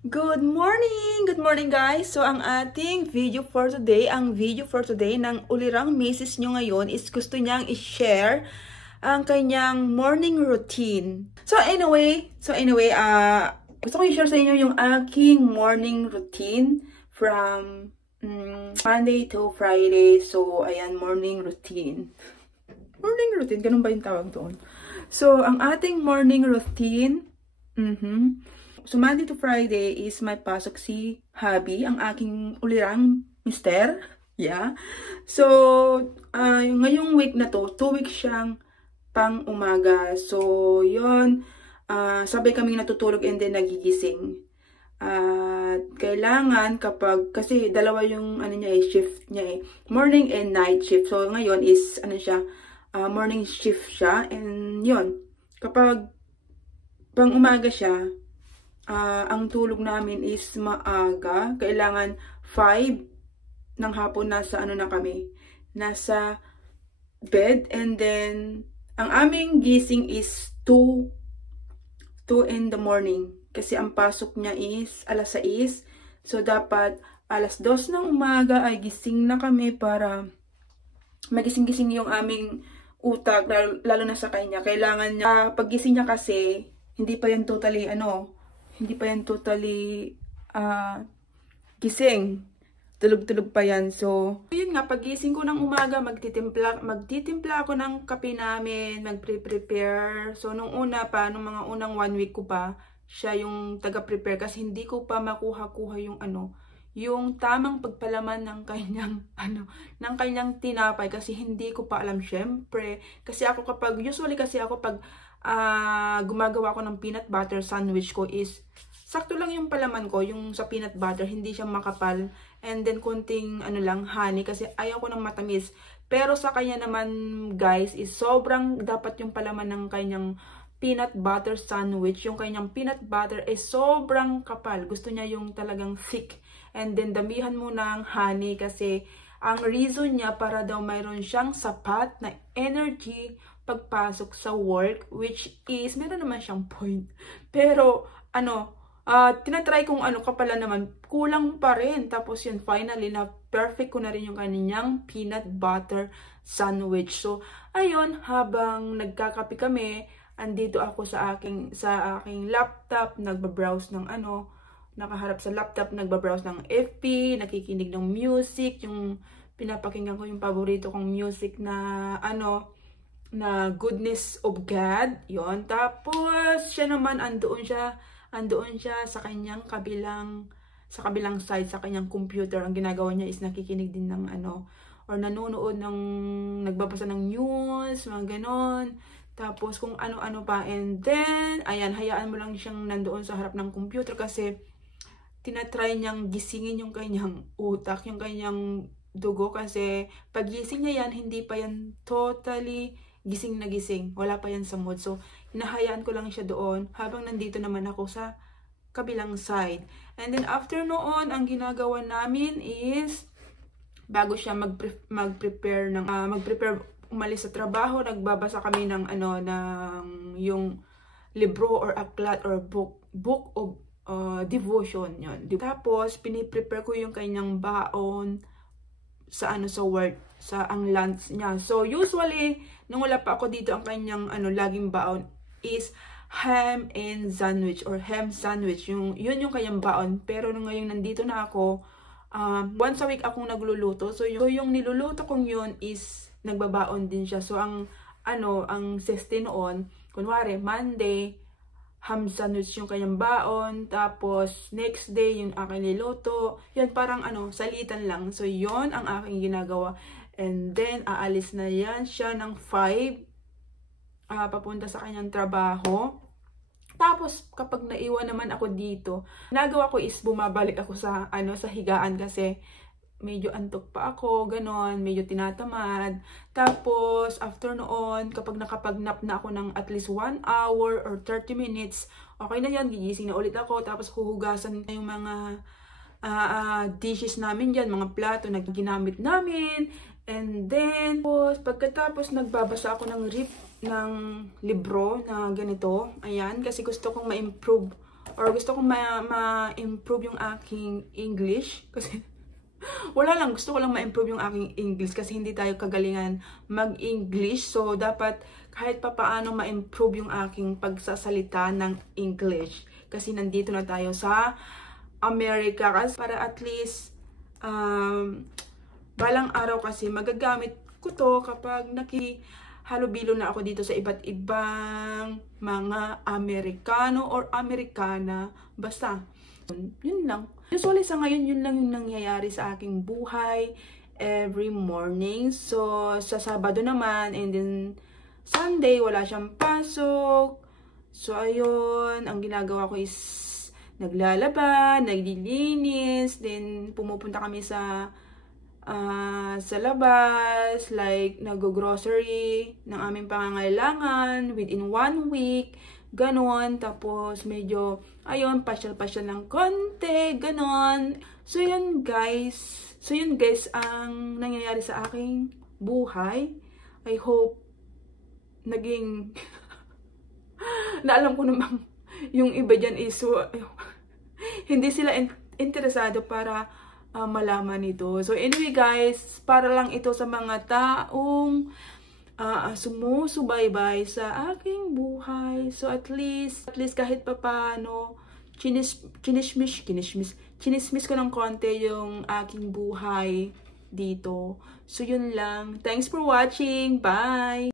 Good morning! Good morning guys! So ang ating video for today, ng ulirang misis nyo ngayon is gusto niyang i-share ang kanyang morning routine. So anyway, gusto ko i-share sa inyo yung aking morning routine from Monday to Friday. So ayan, morning routine. Morning routine, ganun ba yung tawag doon? So ang ating morning routine, So, Monday to Friday is may pasok si Habi, ang aking ulirang mister. Yeah. So, ngayong week na to, 2 weeks siyang pang umaga. So, yun, sabay kaming natutulog and then nagigising. Kailangan kasi dalawa yung shift niya morning and night shift. So, ngayon is, morning shift siya. And yun, kapag pang umaga siya, ang tulog namin is maaga. Kailangan 5 ng hapon nasa nasa bed. And then, ang aming gising is 2 in the morning. Kasi ang pasok niya is alas 6. So, dapat alas 2 ng umaga ay gising na kami para magising-gising yung aming utak, lalo na sa kanya. Kailangan niya, paggising niya kasi, hindi pa yan totally gising. Tulog-tulog pa yan. So, yun nga, pagising ko ng umaga, magtitimpla ako ng kape namin, magpre-prepare. So, nung mga unang 1 week ko pa, siya yung taga-prepare kasi hindi ko pa makuha-kuha yung tamang pagpalaman ng kanyang tinapay kasi hindi ko pa alam syempre. Kasi ako usually pag gumagawa ko ng peanut butter sandwich ko is sakto lang yung palaman ko, yung sa peanut butter, hindi siya makapal. And then konting honey kasi ayaw ko ng matamis. Pero sa kanya naman guys is sobrang dapat yung palaman ng kanyang peanut butter sandwich. Yung kanyang peanut butter is sobrang kapal. Gusto niya yung talagang thick. And then damihan mo ng honey kasi ang reason niya para daw mayroon siyang sapat na energy pagpasok sa work, which is meron naman siyang point. Pero tinatry kong kapala naman, kulang pa rin. Tapos yun, finally, na perfect ko na rin yung kanyang peanut butter sandwich. So, ayun, habang nagkakape kami, andito ako sa aking laptop, nagbabrowse ng nakaharap sa laptop, nagbabrowse ng FB, nakikinig ng music, yung pinapakinggan ko yung paborito kong music na na Goodness of God, yon. Tapos siya naman andoon siya sa kanyang kabilang side, sa kanyang computer. Ang ginagawa niya is nakikinig din ng or nanonood nagbabasa ng news, mga ganon. Tapos kung ano-ano pa. And then, ayan, hayaan mo lang siyang nandoon sa harap ng computer kasi tinatry niyang gisingin yung kanyang utak, yung kanyang dugo. Kasi pag gising niya yan, hindi pa yan totally gising na gising. Wala pa yan sa mood. So, hinahayaan ko lang siya doon habang nandito naman ako sa kabilang side. And then, after noon, ang ginagawa namin is, bago siya mag-prepare umalis sa trabaho, nagbabasa kami ng yung libro or aklat or book of devotion, yun. Tapos, piniprepare ko yung kanyang baon sa work, ang lunch niya. So, usually, nung wala pa ako dito, ang kanyang laging baon is ham and sandwich or ham sandwich. Yun yung kanyang baon. Pero nung ngayong nandito na ako, once a week akong nagluluto. So, yung niluluto kong yun is nagbabaon din siya. So, ang seste noon, kunwari, Monday, ham sandwich yung kanyang baon. Tapos, next day, yung aking niluto. Yan, parang salitan lang. So, yon ang aking ginagawa. And then, aalis na yan siya ng 5, papunta sa kanyang trabaho. Tapos, kapag naiwan naman ako dito, nagawa ko is bumabalik ako sa higaan kasi medyo antok pa ako, ganon, medyo tinatamad. Tapos, after noon, kapag nakapag-nap na ako ng at least 1 hour or 30 minutes, okay na yan, gigising na ulit ako. Tapos, huhugasan na yung mga dishes namin dyan, mga plato na ginamit namin. And then, pagkatapos, nagbabasa ako ng libro na ganito. Ayan, kasi gusto kong ma-improve or gusto kong ma-improve yung aking English. Kasi, wala lang. Gusto ko lang ma-improve yung aking English kasi hindi tayo kagalingan mag-English. So, dapat kahit papaano ma-improve yung aking pagsasalita ng English. Kasi nandito na tayo sa America. Kasi para at least, balang araw kasi magagamit ko to kapag nakihalubilo na ako dito sa iba't ibang mga Amerikano or Amerikana. Basta, yun lang. Usually sa ngayon, yun lang yung nangyayari sa aking buhay every morning. So, sa Sabado naman, and then Sunday, wala siyang pasok. So, ayun, ang ginagawa ko is naglalaba, naglilinis, then pumupunta kami sa labas, like nag-grocery ng aming pangangailangan within 1 week. Ganon, tapos medyo, ayun, pasyal-pasyal ng konti, ganon. So, yun guys, ang nangyayari sa aking buhay. I hope, naging, naalam ko namang, yung iba dyan is, hindi sila interesado para malaman ito. So, anyway guys, para lang ito sa mga taong sumusubaybay sa aking buhay. So at least kahit papaano chinismis ko ng konti yung aking buhay dito. So yun lang. Thanks for watching. Bye!